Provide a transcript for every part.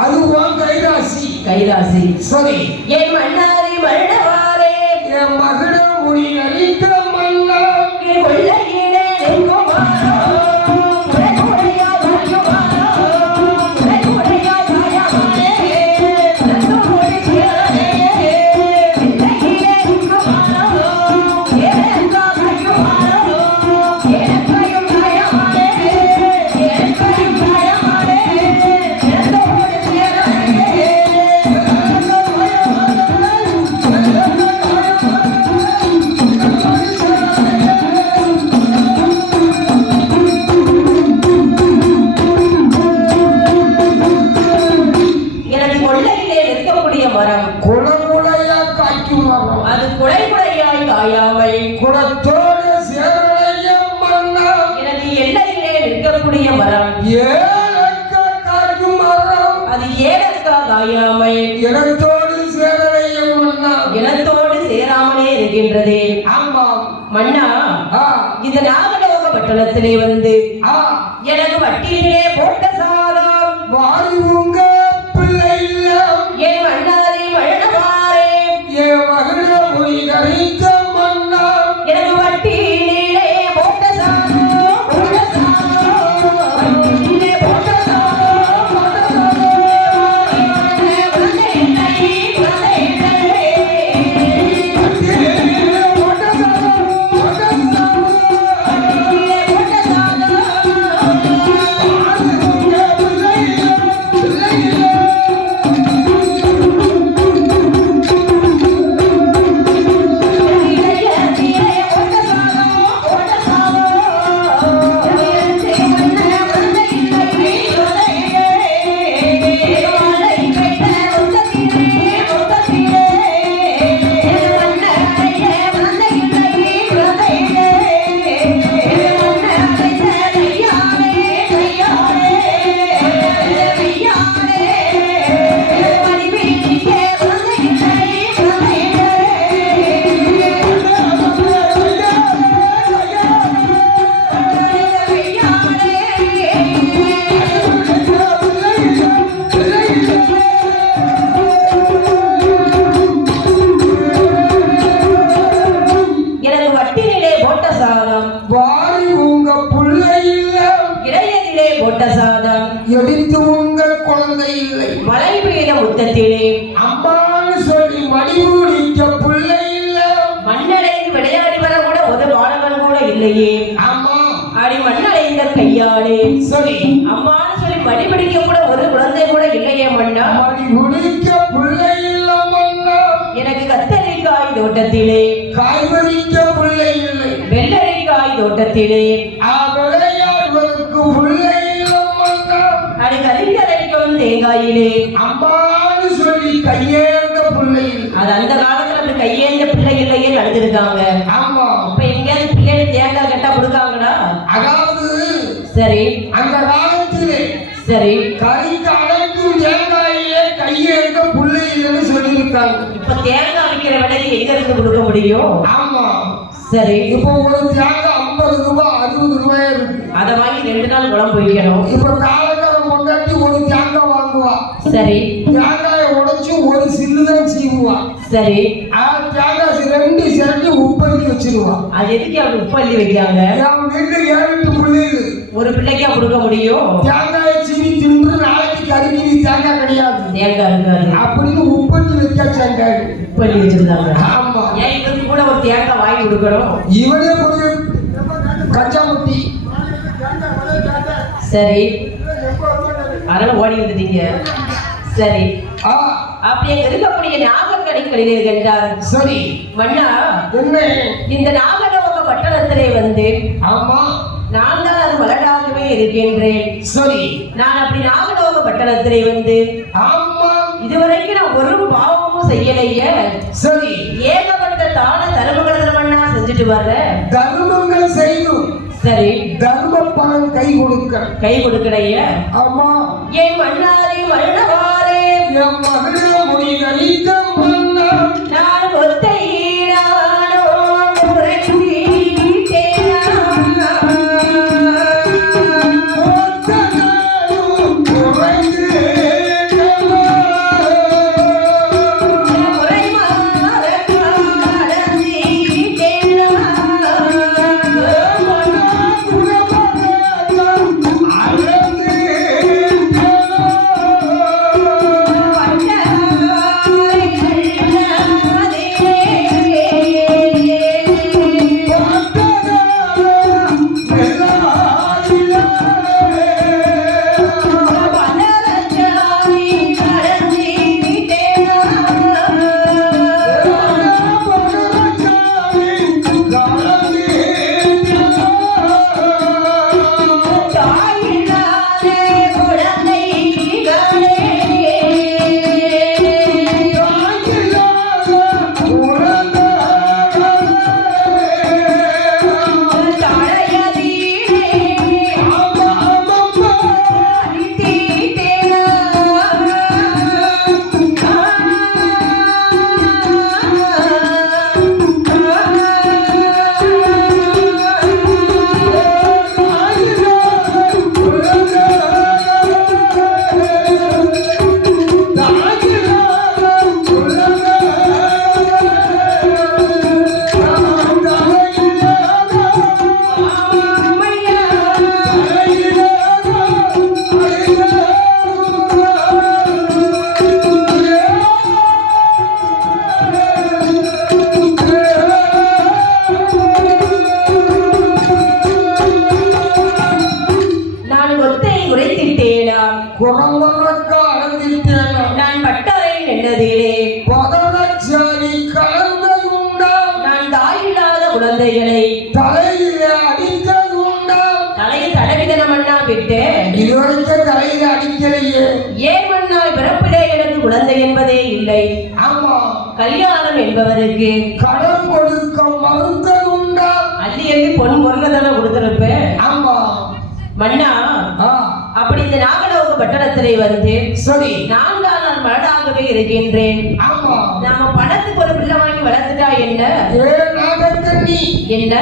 அதுவும் கைராசி கைராசி சரி. என் மன்னாரி மருடவாரே என் மகட முடி நடித்த இருக்கின்றது ஆமாம் மன்னா இந்த நாகலோக பட்டணத்திலே வந்து ஆ. எனக்கு வட்டியிலே போட்ட சாதம். வாரி இல்லை மழை பெய்த முத்தத்திலே. அம்மான்னு சொல்லி மடிமூடிக்க பிள்ளை இல்ல. மண்ணடைந்து விளையாடி வர கூட ஒரு மாணவன் கூட இல்லையே. ஆமா. அடி மண்ணடைந்த கையாளே சரி. அம்மான்னு சொல்லி மடி பிடிக்க கூட ஒரு குழந்தை கூட இல்லையே மண்ணா மடி முடிக்க பிள்ளை இல்ல மன்னா. எனக்கு கத்தரிக்காய் தோட்டத்திலே. காய்கறிக்க பிள்ளை இல்லை. வெள்ளரிக்காய் தோட்டத்திலே. ஆ தேங்காயிலே அம்மான்னு சொல்லி கையேந்த பிள்ளை இல்லை. அது அந்த காலத்துல அப்படி கையேந்த பிள்ளை இல்லையே நடந்திருக்காங்க ஆமா. இப்ப எங்கேயாவது பிள்ளைகள் தேங்காய் கட்டா கொடுக்காங்களா? அதாவது சரி. அந்த காலத்திலே சரி. கறிக்கு அடைக்கும் தேங்காயிலே கையேந்த பிள்ளை இல்லைன்னு சொல்லியிருக்காங்க. இப்ப தேங்காய் விற்கிற விலைக்கு எங்க இருந்து கொடுக்க முடியும்? ஆமா. சரி. இப்போ ஒரு தேங்காய் ஐம்பது ரூபாய் அறுபது ரூபாயா இருக்கு. அதை வாங்கி ரெண்டு நாள் குழம்பு வைக்கணும். இப்ப சரி. தேங்காயை உடைச்சு ஒரு சில்லு தான் சீவுவா சரி. ஆ, தேங்காய் ரெண்டு சிரட்டி உப்பள்ளி வச்சிருவா. அது எதுக்கு அப்படி உப்பள்ளி வைக்காங்க என் வீட்டுல ஏழு பிள்ளைகள் ஒரு பிள்ளைக்கா கொடுக்க முடியும்? தேங்காயை சீவி தின்று நாளைக்கு நீ தேங்காய் கிடையாது. தேங்காய் இருக்காது. அப்படின்னு உப்பள்ளி வச்சாச்சாங்க உப்பள்ளி வச்சிருந்தாங்க. ஆமா. ஏன் இவருக்கு கூட ஒரு தேங்காய் வாங்கி கொடுக்கணும்? இவனே கொஞ்சம் கச்சாமுத்தி சரி. அதனால ஓடி வந்துட்டீங்க. சரி. ஆ. அப்படி அங்க இருக்கக்கூடிய நாகக்கடை கடிதம் என்றார். சரி. மன்னா என்ன? இந்த நாகலோக பட்டணத்திலே வந்து ஆமா. நான் தான் அது மலடாகவே இருக்கின்றேன். சரி. நான் அப்படி நாகலோக பட்டணத்திலே வந்து ஆமா. இதுவரைக்கும் நான் ஒரு பாவமும் செய்யலையே. சரி. ஏகப்பட்ட தான தர்மங்களை மண்ணா செஞ்சுட்டு வர்றேன் தர்மங்கள் சரி. தர்ம பணம் கை கொடுக்க. கை கொடுக்கலையே. ஆமா. என் மண்ணாரி மருணவாரே என் மகள முடி நலித்த குரங்கொழுக்க அடைந்திட்டேன் நான் பட்டவை நின்றதிலே. பதனச்சாரி கலந்தது உண்டா நான் தாயில்லாத குழந்தைகளை. தலையிலே அடித்தது உண்டா தலையை தடவிதனம் அண்ணா விட்டேன் இதுவரைக்கும் தலையில ஏன் அண்ணா பிறப்பிலே எனக்கு குழந்தை என்பதே இல்லை. ஆமா. கல்யாணம் என்பவருக்கு. கடன் கொடுக்க மறுத்தது உண்டா அள்ளி பொன் பொருள் தானே ஆமா. மன்னா அப்படி இந்த நாவல் நாகலோக பட்டணத்திலே வந்து சரி. நான்காம் நாள் மலடாகவே இருக்கின்றேன். ஆமா. நாம பணத்துக்கு ஒரு பிள்ளை வாங்கி வளர்த்துட்டா என்ன? என்ன?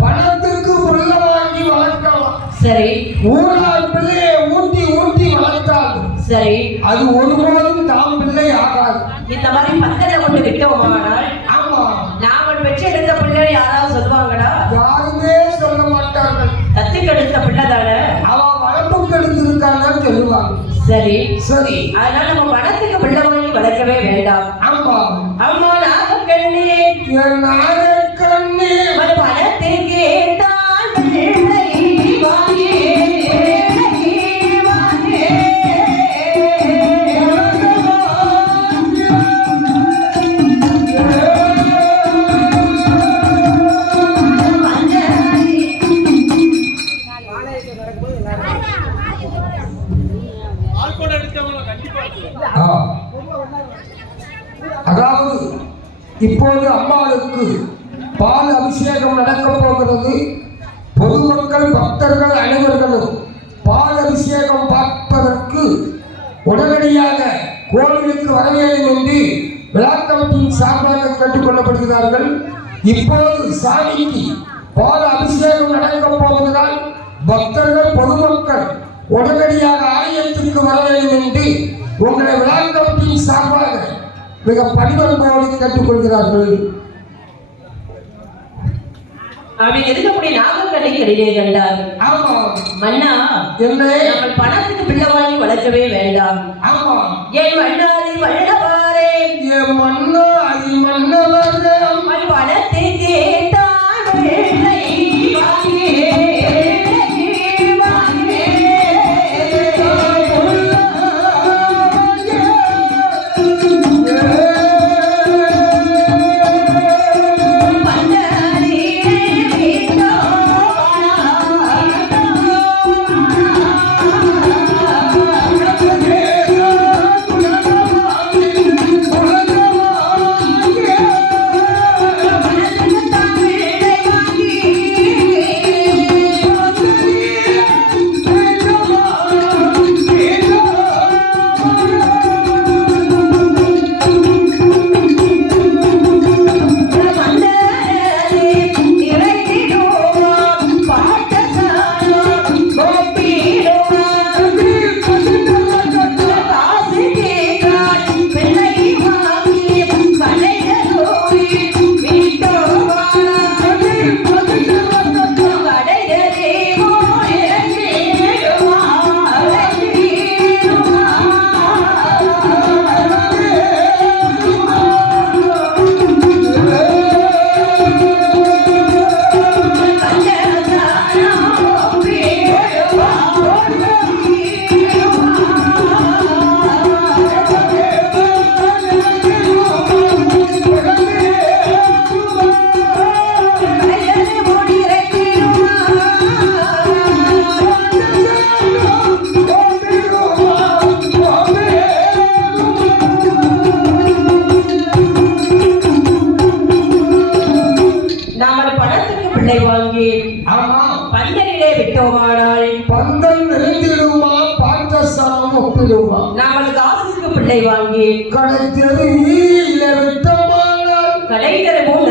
பணத்துக்கு புள்ள வாங்கி வளர்க்கலாம். சரி. ஊரால் பிள்ளையை ஊட்டி ஊட்டி வளர்த்தால் சரி. அது ஒருபோதும் தாம் பிள்ளை ஆகாது. இந்த மாதிரி பந்தலை கொண்டு விட்டோமானால் ஆமா. நாமல் பெற்று எடுத்த பிள்ளை யாராவது சொல்லுவாங்கடா யாருமே சொல்ல மாட்டார்கள். தத்துக்கு எடுத்த பிள்ளை தானே? அவன் சரி. சரி. அதனால நம்ம பணத்துக்கு பிள்ளை வாங்கி வளர்க்கவே வேண்டாம். ஆமா அம்மா நாகக்கண்ணே என் நாகக்கண்ணி. ஒரு பணத்துக்கு அதாவது இப்போது அம்மாவுக்கு பால் அபிஷேகம் நடக்கப் போகிறது. பொதுமக்கள் பக்தர்கள் அனைவர்களும் பால் அபிஷேகம் பார்ப்பதற்கு உடனடியாக கோவிலுக்கு வர வேண்டும் என்று விழாக்கமிட்டியின் சார்பாக கேட்டுக்கொள்ளப்படுகிறார்கள் இப்போது சாமிக்கு பால் அபிஷேகம் நடக்கப் போவதால் பக்தர்கள் பொதுமக்கள் உடனடியாக ஆலயத்திற்கு வர வேண்டும் என்று உங்களை விழாக்கமிட்டியின் சார்பாக மிக பணிவன்போடு கேட்டுக்கொள்கிறார்கள். அப்படி இருக்கக்கூடிய நாகக்கண்ணை கிடையே கண்டார் ஆமா மன்னா என்ன? நம்ம பணத்துக்கு பிள்ளை வாங்கி வளர்க்கவே வேண்டாம். ஆமா என் மன்னாதி வள்ளவாரே என் மன்னா அதி மன்னவரே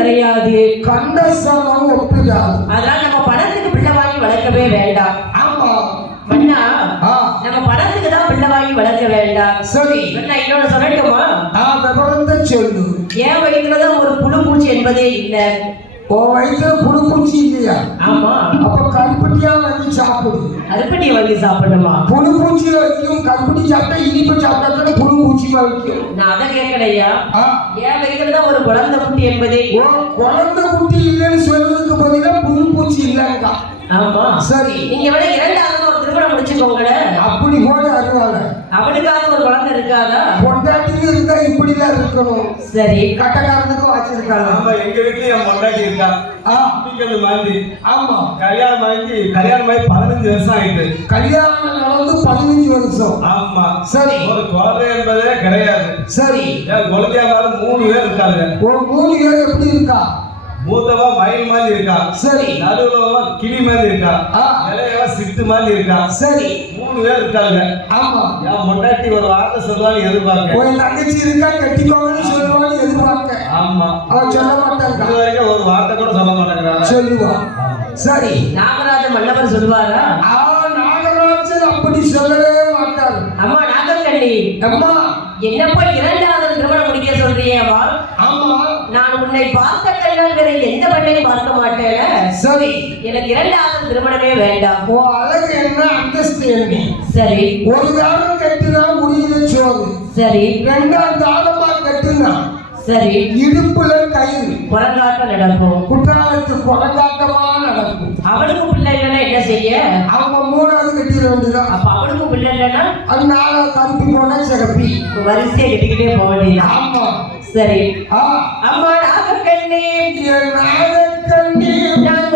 கடைகளும் நிறையாது கண்டசாலம் ஒப்பிடாது அதனால நம்ம பணத்துக்கு பிள்ளை வாங்கி வளர்க்கவே வேண்டாம். ஆமா. ஆ. நம்ம பணத்துக்கு தான் பிள்ளை வாங்கி வளர்க்க வேண்டாம். சரி. மன்னா இன்னொன்னு சொல்லட்டுமா? ஆ விவரத்தை சொல்லு. என் வயிற்றுலதான் ஒரு புழு பூச்சி என்பதே இல்லை. உன் வயிற்றுல புழு பூச்சி இல்லையா? ஆமா. அப்ப கருப்பட்டியா வாங்கி சாப்பிடு. அருப்பட்டி வாங்கி சாப்பிடணுமா? புழு பூச்சி வைக்கும் கருப்பட்டி சாப்பிட்டா இனிப்பு சாப்பிட்டா தானே புழு பூச்சி வைக்கும். நான் அதை கேட்கலையா என் வயிற்றுலதான் ஒரு குழந்தை குட்டி என்பதே. குழந்தை குட்டி இல்லைன்னு சொல்றதுக்கு பதிலா புழு பூச்சி இல்லைங்கா. ஆமா. சரி. நீங்க விட இரண்டாவது திருமணம் முடிச்சுக்கோங்களேன் அப்படி போட அறிவாங்க அவனுக்காவது ஒரு குழந்தை இருக்காதா? பொண்டாட்டின்னு இருந்தா இப்படிதான் இருக்கணும். சரி. கட்டக்காரனுக்கும் வச்சிருக்காங்க. ஆமா எங்க வீட்டுல என் பொண்டாட்டி இருக்கா? அப்படிங்கிறது மாதிரி ஆமா. கல்யாணம் ஆகி கல்யாணம் ஆகி பதினஞ்சு வருஷம் ஆயிட்டு. கல்யாணம் நடந்து பதினஞ்சு வருஷம். ஆமா. சரி. ஒரு குழந்தை என்பதே கிடையாது. சரி. குழந்தையா மூணு பேர் இருக்காங்க ஒரு மூணு பேர் எப்படி இருக்கா? மூத்தவா மயில் மாதிரி இருக்கா? சரி. நடுவுலவா கிளி மாதிரி இருக்கா. இளையவா சிட்டு மாதிரி இருக்கா? சரி. மூணு பேர் இருக்காங்க. ஆமா. என் பொண்டாட்டி ஒரு வார்த்தை சொல்லுவான்னு எதிர்பார்க்க ஒரு தங்கச்சி இருக்கா? கட்டிக்கோங்கன்னு சொல்லுவான்னு எதிர்பார்க்க ஆமா. அவன் சொல்ல மாட்டாங்க இது வரைக்கும் ஒரு வார்த்தை கூட சொல்ல மாட்டேங்கிறாங்க சொல்லுவா. சரி. நாகராஜ மன்னவர் சொல்லுவாரா? ஆ நாகராஜன் அப்படி சொல்லவே மாட்டார். அம்மா நாகக்கண்ணி அம்மா. என்னப்பா இரண்டாவது திருமணம் முடிக்க சொல்றியேவா ஆமா நான் உன்னை பார்த்த கண்ணால் வேற எந்த பெண்ணையும் பார்க்க மாட்டேன சரி. எனக்கு இரண்டாவது திருமணமே வேண்டாம். உன் அழகு என்ன அந்தஸ்து என்ன சரி. ஒரு தாரம் கட்டினா முடியுது சோறு சரி. ரெண்டாம் தாரமா கட்டுனா? சரி. இடுப்புல கயிறு புறங்காட்டம் நடக்கும். குற்றாலத்து கொடக்காட்டமா நடக்கும். அவனுக்கு பிள்ளை இல்லைன்னா என்ன செய்ய? அவங்க மூணாவது கட்டிட வேண்டியதான் அப்ப அவனுக்கு பிள்ளை இல்லைன்னா? அது நாலாவது கருப்பி போனா சிறப்பி. வரிசையை கட்டிக்கிட்டே போக வேண்டியதான் ஆமா. சரி. அம்மா நாகக்கண்ணி நாகக்கண்ணி நான்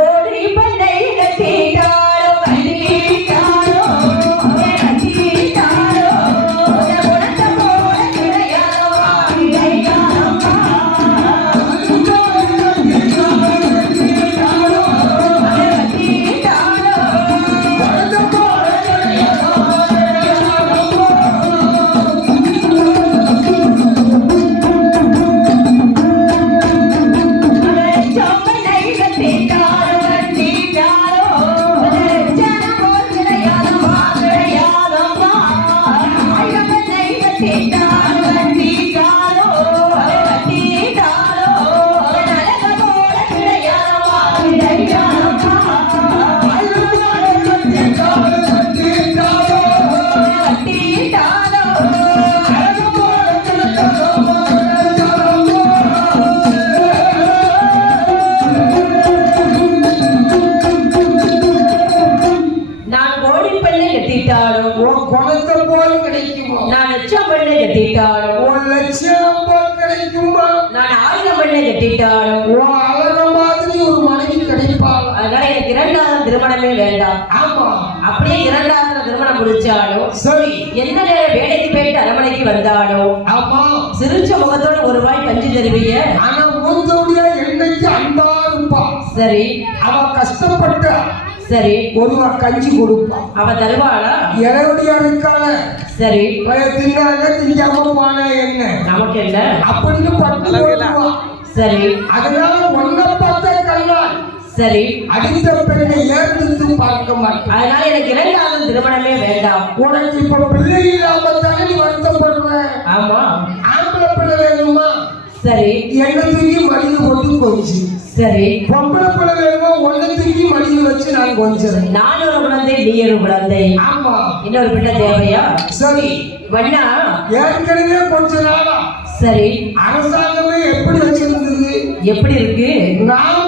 திருமணமே வேண்டாம். ஆமா. அப்படியே இரண்டாவது திருமணம் முடிச்சாலும் சரி. நேரம் வேலைக்கு போயிட்டு அரமனைக்கு வந்தாலும் ஆமா. சிரிச்ச முகத்தோட ஒரு வாய் கஞ்சி தருவீங்க. ஆனா மூத்தோடைய என்னைக்கு அன்பா இருப்பா சரி. அவ கஷ்டப்பட்ட சரி. ஒருவ கஞ்சி கொடுப்பா. அவ தருவாளா? இளவடியா இருக்கான சரி. தின்னாங்க திங்காம போன என்ன? நமக்கு என்ன? அப்படின்னு பட்டு சரி அதனால ஒன்ன பார்த்த கண்ணால் சரி. அடித்த பெண்ணை ஏறித்து பார்க்க மாட்டேன். அதனால எனக்கு இரண்டாவது திருமணமே வேண்டாம். உனக்கு இப்ப பிள்ளை இல்லாம தானே நீ வருத்தப்படுற ஆமா. ஆம்பளை பிள்ளை வேணுமா? சரி. என்ன தூக்கி மடியில் போட்டு கொஞ்சு சரி. பொம்பளை பிள்ளை வேணுமா? ஒன்ன தூக்கி மடியில் வச்சு நான் கொஞ்சறேன். நான் ஒரு குழந்தை நீ ஒரு குழந்தை. ஆமா. இன்னொரு பிள்ளை தேவையா? சரி. வண்ணா? ஏற்கனவே கொஞ்ச நாளா. சரி. அரசாங்கமே எப்படி வச்சிருந்தது? எப்படி இருக்கு? நாம் இருவர்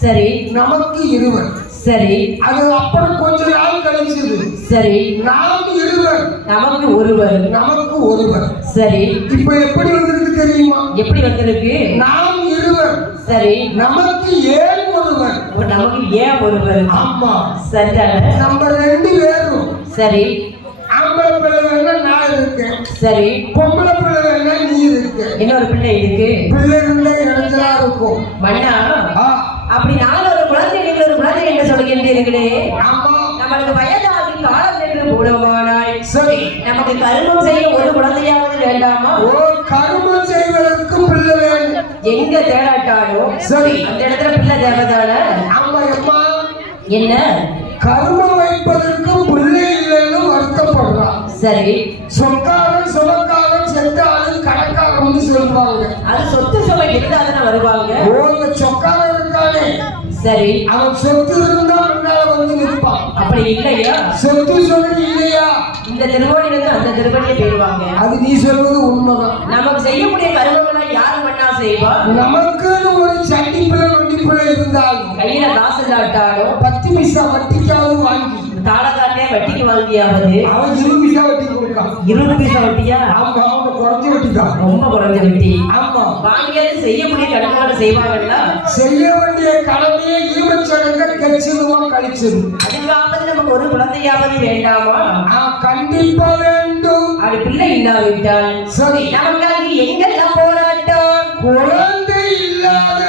சரி. நமக்கு இருவர். சரி. அது அப்புறம் கொஞ்ச நாள் கழிச்சது. சரி. நாம் இருவர். நமக்கு ஒருவர். நமக்கு ஒருவர். சரி. இப்ப எப்படி வந்திருக்கு தெரியுமா? எப்படி வந்திருக்கு? நாம் இருவர். சரி. நமக்கு ஏன் ஒருவர்? நமக்கு ஏன் ஒருவர்? ஆமா. சரிதானே? நம்ம ரெண்டு பேரும். சரி. ஆம்பளை பிள்ளை வேணா நான் இருக்கேன். சரி. பொம்பளை பிள்ளை வேணா நீ இருக்க இன்னொரு பிள்ளை இருக்கு. பிள்ளை இருந்தா இடத்துல இருக்கும். மண்ணா அப்படி நான் ஒரு குழந்தை நீங்கள் ஒரு குழந்தை என்று சொல்கின்றீர்களே. ஆமா. நம்மளுக்கு வயதாகி காலம் சென்று போடுமானால் சரி. நமக்கு கருமம் செய்ய ஒரு குழந்தையாவது வேண்டாமா? ஓ கருமம் செய்வதற்கு பிள்ளை வேண்டும் எங்க தேடாட்டாலும் சரி. அந்த இடத்துல பிள்ளை தேவைதானே? ஆமா அம்மா. என்ன? கருமம் வைப்பதற்கு பிள்ளை இல்லைன்னு வருத்தப்படுறான். சரி. சொக்காரன் சுமக்காரன் செத்தாலும் கணக்காரன்னு சொல்லுவாங்க. அது சொத்து சுமை இருந்தாதானே வருவாங்க? ஓ சொக்காரன் இருக்கானே சரி. அவன் சொத்து இருந்தா முன்னால வந்து நிற்பான். அப்படி இல்லையா? சொத்து சொல்லி இல்லையா? இந்த திருமணிலிருந்து அந்த திருமணியை போயிடுவாங்க. அது நீ சொல்வது உண்மைதான். நமக்கு செய்யக்கூடிய கருமங்களை யாரு மண்ணா செய்வா? நமக்குன்னு ஒரு சட்டி பிள்ளை வண்டி பிள்ளை இருந்தாலும் கையில காசு இல்லாட்டாலும் பத்து பைசா வட்டிக்காவது வாங்கி தாளக்காட்டே வட்டிக்கு வாங்கியாவது அவன் இருபது வட்டி கொடுக்கான் இருபது பைசா வட்டியா? ஆமா அவங்க குறைஞ்ச வட்டி தான் ரொம்ப குறைஞ்ச வட்டி. ஆமா. வாங்கியது செய்யக்கூடிய கடன்பாடு செய்வாங்கன்னா செய்ய வேண்டிய கடமையை ஈமச்சடங்க கச்சிதமா கழிச்சது. அதுவாவது நமக்கு ஒரு குழந்தையாவது வேண்டாமா? கண்டிப்பா வேண்டும். அது பிள்ளை இல்லாவிட்டால் சரி. நமக்காக எங்கெல்லாம் போராட்டம்? குழந்தை இல்லாத